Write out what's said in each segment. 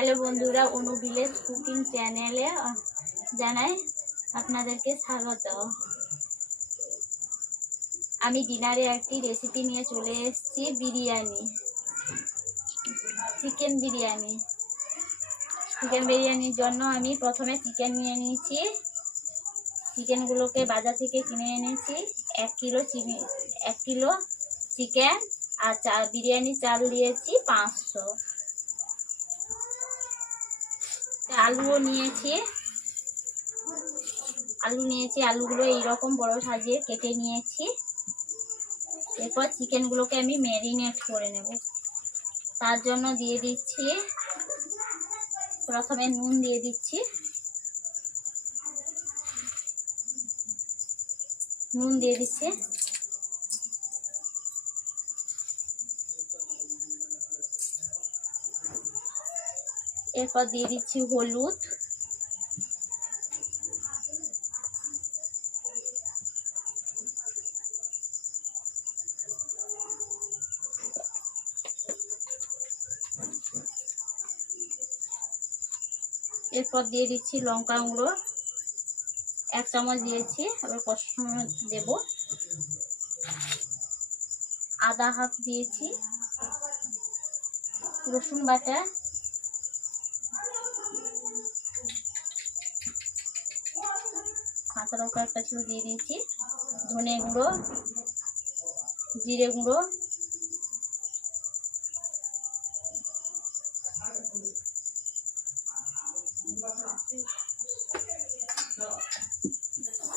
Hello বন্ধুরা, অনু village cooking চ্যানেলে জানাই আপনাদেরকে স্বাগত। আমি ডিনারে একটি রেসিপি নিয়ে চলে এসেছি, বিরিয়ানি, চিকেন বিরিয়ানি। চিকেন বিরিয়ানির জন্য আমি প্রথমে চিকেন নিয়ে নিয়েছি। চিকেনগুলোকে বাজার থেকে কিনে এনেছি। 1 কিলো চিকেন আর বিরিয়ানি চাল দিয়েছি 500। আলুও নিয়েছি। আলুগুলো এইরকম বড় সাইজে কেটে নিয়েছি। এরপর চিকেনগুলোকে আমি ম্যারিনেট করে নেব। তার জন্য দিয়ে দিচ্ছি, প্রথমে নুন দিয়ে দিচ্ছি। এরপর দিয়ে দিচ্ছি হলুদ, এরপর দিয়ে দিচ্ছি লঙ্কা গুঁড়ো 1 চামচ দিয়েছি। আবার কষানো দেব। আদা হাফ দিয়েছি, রসুন বাটা, কাঁচা লঙ্কা একটা ছিল দিয়ে দিয়েছি, ধনে গুঁড়ো, জিরে গুঁড়ো,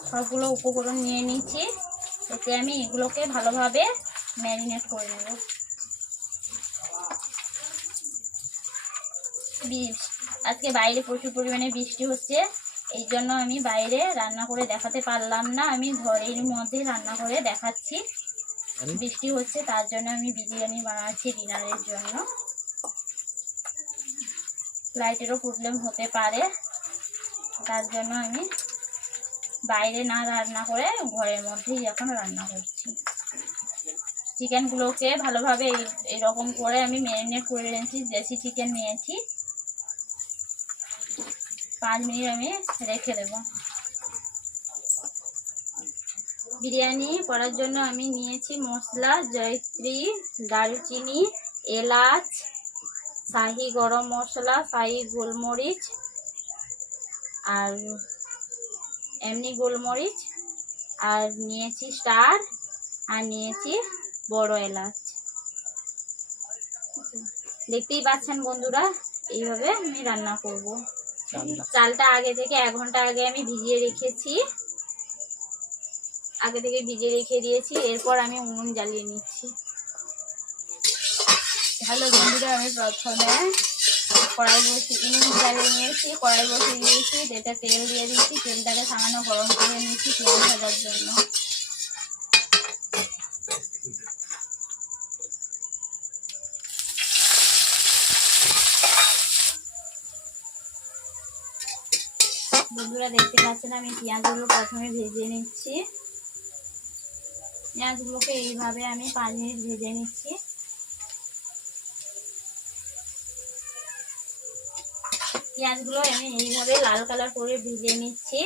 সবগুলো উপকরণ নিয়ে নিয়েছি। এতে আমি এগুলোকে ভালোভাবে ম্যারিনেট করে নেব। আজকে বাইরে প্রচুর পরিমাণে বৃষ্টি হচ্ছে, এই জন্য আমি বাইরে রান্না করে দেখাতে পারলাম না। আমি ঘরের মধ্যে রান্না করে দেখাচ্ছি। বৃষ্টি হচ্ছে, তার জন্য আমি বিরিয়ানি বানাচ্ছি ডিনারের জন্য। লাইটেরও প্রবলেম হতে পারে, তার জন্য আমি বাইরে না রান্না করে ঘরের মধ্যেই এখন রান্না করছি। চিকেনগুলোকে ভালোভাবে এইরকম করে আমি ম্যারিনেট করে নিয়েছি। দেশি চিকেন নিয়েছি। 5 মিনিট আমি রেখে দেব। বিরিয়ানি করার জন্য আমি নিয়েছি মশলা, জয়ত্রী, দারুচিনি, এলাচ, শাহি গরম মশলা, শাহি গোলমরিচ আর এমনি গোলমরিচ, আর নিয়েছি স্টার, আর নিয়েছি বড় এলাচ। দেখতেই পাচ্ছেন বন্ধুরা, এইভাবে আমি রান্না করব। চালটা আগে থেকে 1 ঘন্টা আগে আমি ভিজিয়ে রেখেছি। ভিজিয়ে রেখে দিয়েছি। এরপর আমি উনুন জ্বালিয়ে নিচ্ছি। হ্যালো বন্ধুরা, আমি প্রথমে উনুন জ্বালিয়ে নিয়েছি। কড়াই বসিয়ে দিয়েছি। যেটা তেল দিয়ে দিচ্ছি। তেলটাকে সামান্য গরম করে নিচ্ছি পেঁয়াজ ভাজার জন্য। বন্ধুরা দেখতে পাচ্ছেন, আমি পেঁয়াজগুলো প্রথমে ভেজে নিচ্ছি। পেঁয়াজগুলোকে এইভাবে আমি 5 মিনিট ভেজে নিচ্ছি। পেঁয়াজগুলো আমি এইভাবে লাল কালার করে ভেজে নিচ্ছি।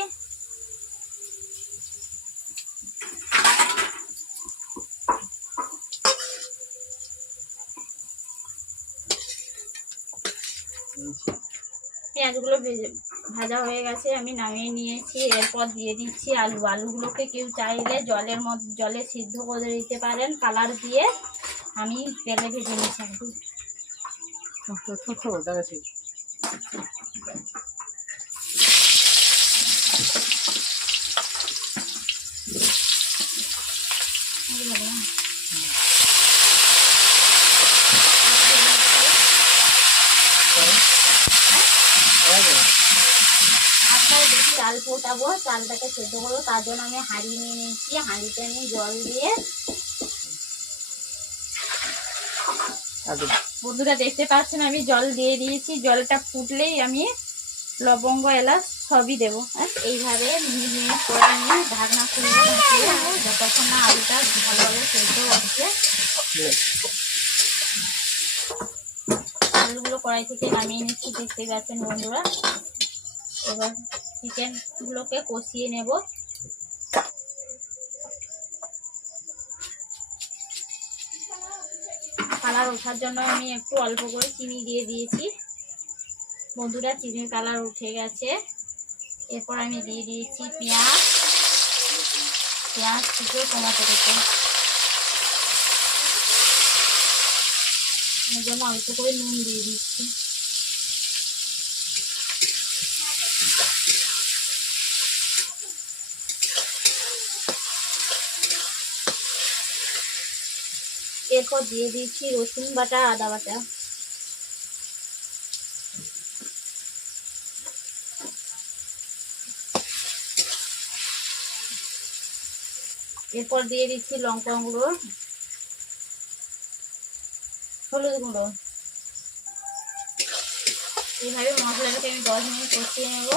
পেঁয়াজগুলো ভাজা হয়ে গেছে, আমি নামিয়ে নিয়েছি। এরপর দিয়ে দিচ্ছি আলুগুলোকে কেউ চাইলে জলে সিদ্ধ করে দিতে পারেন কালার দিয়ে। আমি তেলে ভেজে নিচ্ছি। আপনারা দেখি চাল ফোটাবো, চালটাকে সেদ্ধ করবো, তার জন্য আমি হাঁড়ি নিয়ে নিচ্ছি। হাঁড়িতে আমি জল দিয়ে, বন্ধুরা দেখতে পাচ্ছেন আমি জল দিয়ে দিয়েছি। জলটা ফুটলেই আমি লবঙ্গ, এলাচ সবই দেবো। এইভাবে মিনিট করে আমি ঢাকনা খুলে ঢাকিয়ে দেবো যতক্ষণ না আলুটা ভালোভাবে সেদ্ধ হচ্ছে। চালগুলো কড়াই থেকে নামিয়ে নিচ্ছি, দেখতেই পাচ্ছেন বন্ধুরা। এবার চিকেনগুলোকে কষিয়ে নেব। কালার ওঠার জন্য আমি একটু অল্প করে চিনি দিয়ে দিয়েছি বন্ধুরা। চিনির কালার উঠে গেছে। এরপর আমি দিয়ে দিয়েছি পেঁয়াজ থেকে টমেটো থেকে। এর জন্য অল্প করে নুন দিয়ে দিচ্ছি। এরপর দিয়ে দিচ্ছি রসুন বাটা, আদা বাটা। এরপর দিয়ে দিচ্ছি লঙ্কা গুঁড়ো, হলুদ গুঁড়ো। এইভাবে মশলাটাকে আমি 10 মিনিট কষিয়ে নেব।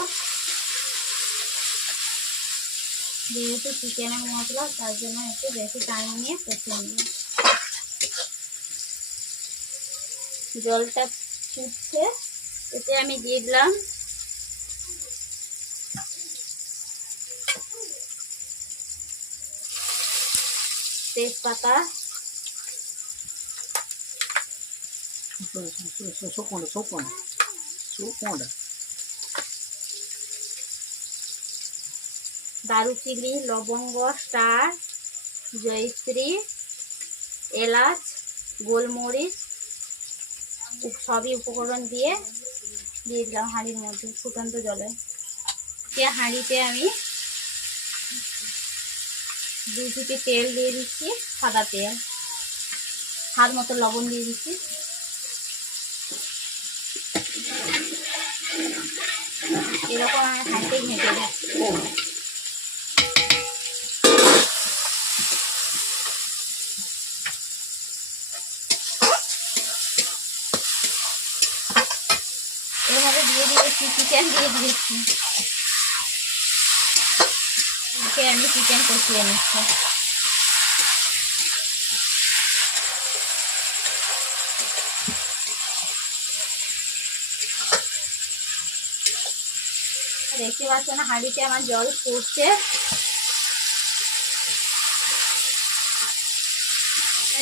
যেহেতু চিকেনের মশলা, তার জন্য একটু বেশি টাইম নিয়ে কষিয়ে নেব। জলটা ফুটছে, এতে আমি দিয়ে দিলাম তেজপাতা, দারুচিনি, লবঙ্গ, স্টার, জয়িত্রী, এলাচ, গোলমরিচ সবই উপকরণ দিয়ে দিলাম হাঁড়ির মধ্যে ফুটন্ত জলে। হাঁড়িতে আমি 2 চিপি তেল দিয়ে দিচ্ছি, সাদা তেল। স্বাদ মতো লবণ দিয়ে দিচ্ছি। এরকম আমি হাঁড়িতে ঘেঁটে দিচ্ছি। এর মধ্যে দিয়ে দিয়েছি চিকেন, দিয়ে দিয়েছি। আমি চিকেন কষিয়ে নিচ্ছি। দেখতে পাচ্ছেন হাঁড়িতে আমার জল ফুটছে।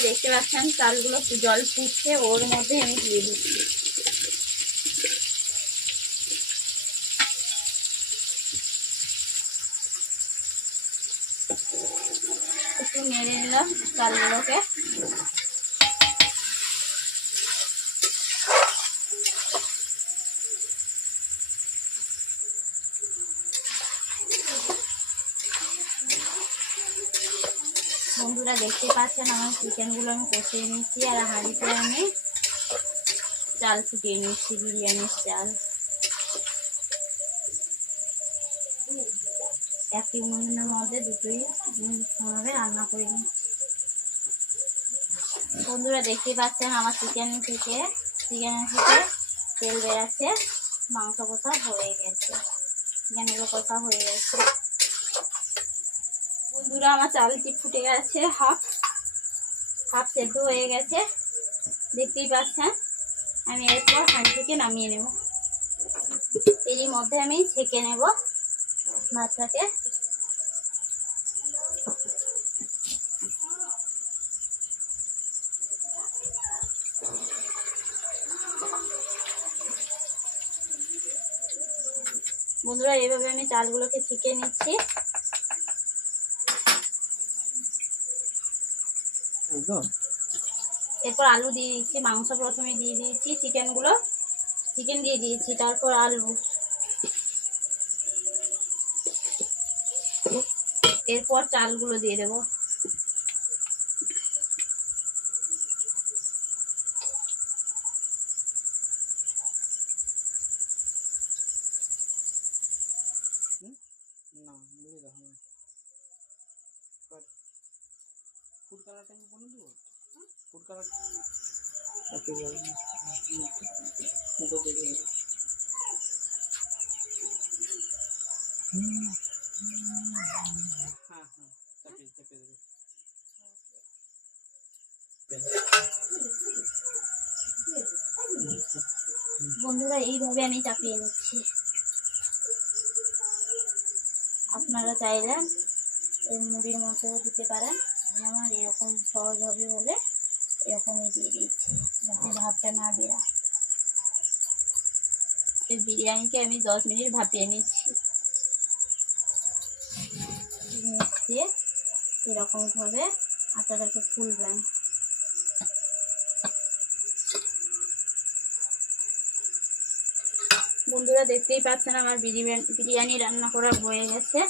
দেখতে পাচ্ছেন চালগুলো জল ফুটছে, ওর মধ্যে আমি দিয়ে দিচ্ছি। একটু নেড়ে নিলাম চালগুলোকে। বন্ধুরা দেখতে পাচ্ছেন আমার চিকেনগুলো আমি কষিয়ে নিচ্ছি, আর হাঁড়িতে আমি চাল ফুটিয়ে নিচ্ছি, বিরিয়ানির চাল। একই উনুনের মধ্যে দুটোই ভাবে রান্না করে নিচ্ছি। বন্ধুরা দেখতে পাচ্ছেন আমার চিকেনের থেকে তেল বেরাচ্ছে, মাংস কষা হয়ে গেছে, চিকেনগুলো কষা হয়ে গেছে। বন্ধুরা আমার চালটি ফুটে গেছে, হাফ সেদ্ধ হয়ে গেছে, দেখতেই পাচ্ছেন। আমি এরপর হাঁড়ি থেকে নামিয়ে নেব। এরই মধ্যে আমি ছেঁকে নেব ভাতটাকে। বন্ধুরা এইভাবে আমি চালগুলোকে ছেঁকে নিচ্ছি। এরপর আলু দিয়ে দিচ্ছি। মাংস প্রথমে দিয়ে দিয়েছি, চিকেন দিয়ে দিয়েছি, তারপর আলু, এরপর চালগুলো দিয়ে দেবো। ফুড কালারটা আমি বলে দেবো। ফুড কালার হ্যাঁ চেপে দেবে। বন্ধুরা এইভাবে আমি চাপিয়ে নিচ্ছি। আপনারা চাইলে এই মুড়ির মধ্যেও দিতে পারেন। আমার এরকম সহজ হবে বলে এরকমই দিয়ে দিচ্ছি, যাতে ভাবটা না বেরায়। এই বিরিয়ানিকে আমি 10 মিনিট ভাপিয়ে নিচ্ছি। দিয়ে এরকমভাবে আটাটাকে ফুলবেন। বন্ধুরা দেখতেই পাচ্ছেন আমার বিরিয়ানি রান্না করা হয়ে গেছে।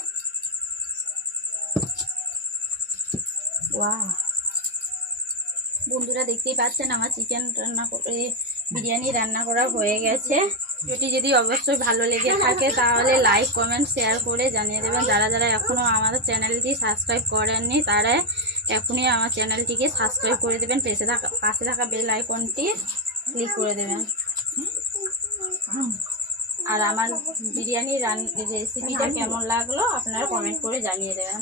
ওয়াও, বন্ধুরা দেখতেই পাচ্ছেন আমার বিরিয়ানি রান্না করা হয়ে গেছে। ভিডিওটি যদি অবশ্যই ভালো লেগে থাকে তাহলে লাইক কমেন্ট শেয়ার করে জানিয়ে দেবেন। যারা যারা এখনও আমাদের চ্যানেলটি সাবস্ক্রাইব করেননি তারা এখনই আমার চ্যানেলটিকে সাবস্ক্রাইব করে দেবেন। পাশে থাকা বেল আইকনটি ক্লিক করে দেবেন। আর আমার বিরিয়ানির রেসিপিটা কেমন লাগলো আপনারা কমেন্ট করে জানিয়ে দেবেন।